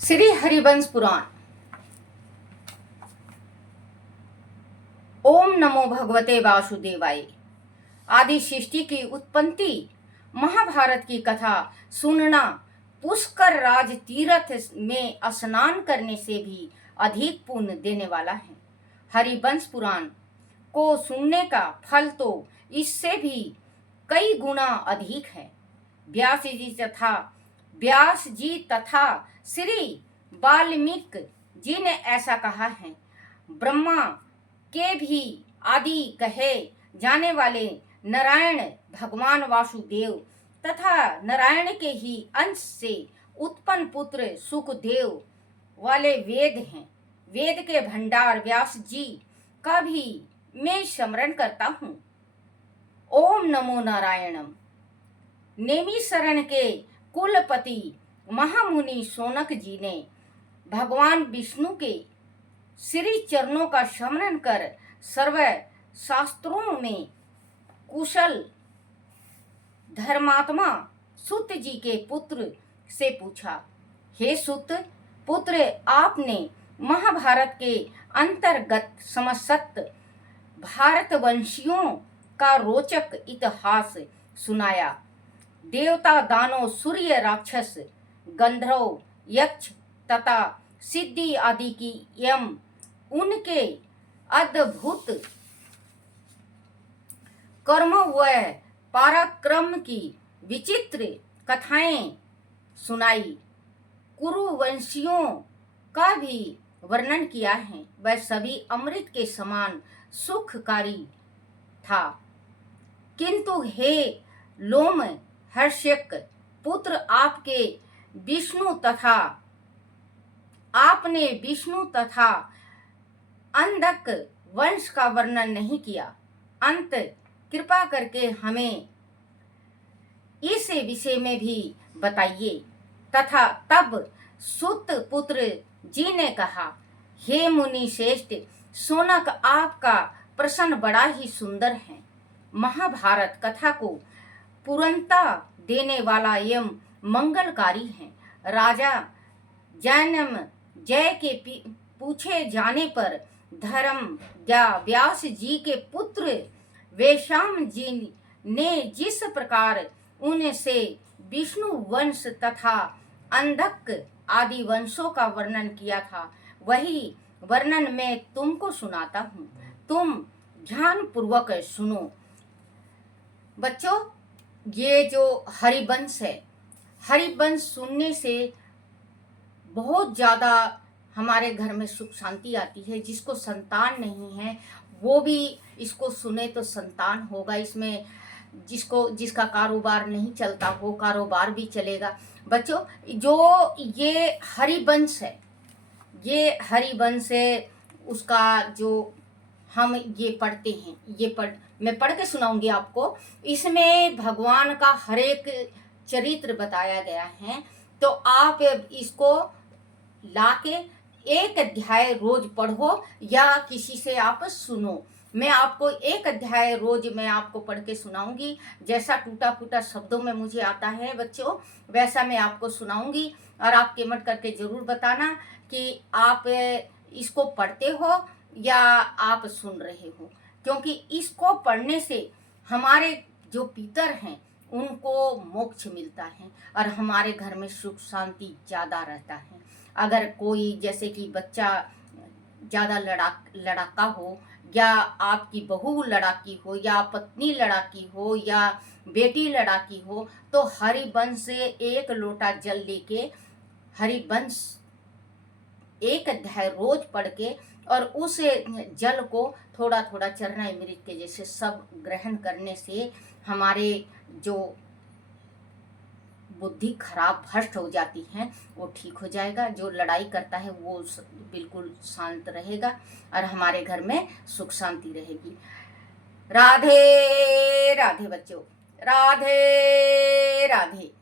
श्री हरिवंश पुराण। ओम नमो भगवते वासुदेवाय। आदि सृष्टि की उत्पत्ति महाभारत की कथा सुनना पुष्कर राज तीर्थ में स्नान करने से भी अधिक पुण्य देने वाला है। हरिवंश पुराण को सुनने का फल तो इससे भी कई गुना अधिक है। व्यास जी तथा श्री वाल्मीकि जी ने ऐसा कहा है। ब्रह्मा के भी आदि कहे जाने वाले नारायण भगवान वासुदेव तथा नारायण के ही अंश से उत्पन्न पुत्र सुखदेव वाले वेद हैं। वेद के भंडार व्यास जी का भी मैं स्मरण करता हूँ। ओम नमो नारायणम। नेमिशरण के कुलपति महामुनि सोनक जी ने भगवान विष्णु के श्री चरणों का स्मरण कर सर्व शास्त्रों में कुशल धर्मात्मा सुत जी के पुत्र से पूछा, हे सुत पुत्र, आपने महाभारत के अंतर्गत समस्त भारतवंशियों का रोचक इतिहास सुनाया। देवता, दानव, सूर्य, राक्षस, गंधर्व, यक्ष तथा सिद्धि आदि की यम उनके अद्भुत कर्म व पराक्रम की विचित्र कथाएं सुनाई। कुरुवंशियों का भी वर्णन किया है। वह सभी अमृत के समान सुखकारी था। किंतु हे लोम हर्षक पुत्र, आपने विष्णु तथा अंधक वंश का वर्णन नहीं किया। अंत कृपा करके हमें इस विषय में भी बताइए। तथा तब सुत पुत्र जी ने कहा, हे मुनि श्रेष्ठ सोनक, आपका प्रश्न बड़ा ही सुंदर है। महाभारत कथा को पूर्णता देने वाला एवं मंगलकारी है। राजा जन्म जय के पूछे जाने पर धर्म व्यास जी के पुत्र वेशाम जी ने जिस प्रकार उनसे विष्णु वंश तथा अंधक आदि वंशों का वर्णन किया था, वही वर्णन मैं तुमको सुनाता हूँ। तुम ध्यान पूर्वक सुनो। बच्चों, ये जो हरिवंश है, हरिवंश सुनने से बहुत ज़्यादा हमारे घर में सुख शांति आती है। जिसको संतान नहीं है वो भी इसको सुने तो संतान होगा। इसमें जिसका कारोबार नहीं चलता वो कारोबार भी चलेगा। बच्चों, जो ये हरिवंश है, ये हरिवंश है, उसका जो हम ये पढ़ते हैं, मैं पढ़ के सुनाऊंगी आपको। इसमें भगवान का हर एक चरित्र बताया गया है। तो आप इसको लाके एक अध्याय रोज पढ़ो या किसी से आप सुनो। मैं आपको एक अध्याय रोज मैं आपको पढ़ के सुनाऊंगी। जैसा टूटा फूटा शब्दों में मुझे आता है बच्चों, वैसा मैं आपको सुनाऊंगी। और आप कमेंट करके जरूर बताना कि आप इसको पढ़ते हो या आप सुन रहे हो। क्योंकि इसको पढ़ने से हमारे जो पितर हैं उनको मोक्ष मिलता है और हमारे घर में सुख शांति ज़्यादा रहता है। अगर कोई जैसे कि बच्चा ज़्यादा लड़ाका हो, या आपकी बहू लड़ाकी हो, या पत्नी लड़ाकी हो, या बेटी लड़ाकी हो, तो हरिवंश से एक लोटा जल लेके हरिवंश एक अध्याय रोज पढ़ के और उस जल को थोड़ा थोड़ा चरणामृत के जैसे सब ग्रहण करने से हमारे जो बुद्धि खराब भ्रष्ट हो जाती है वो ठीक हो जाएगा। जो लड़ाई करता है वो बिल्कुल शांत रहेगा और हमारे घर में सुख शांति रहेगी। राधे राधे बच्चों, राधे राधे।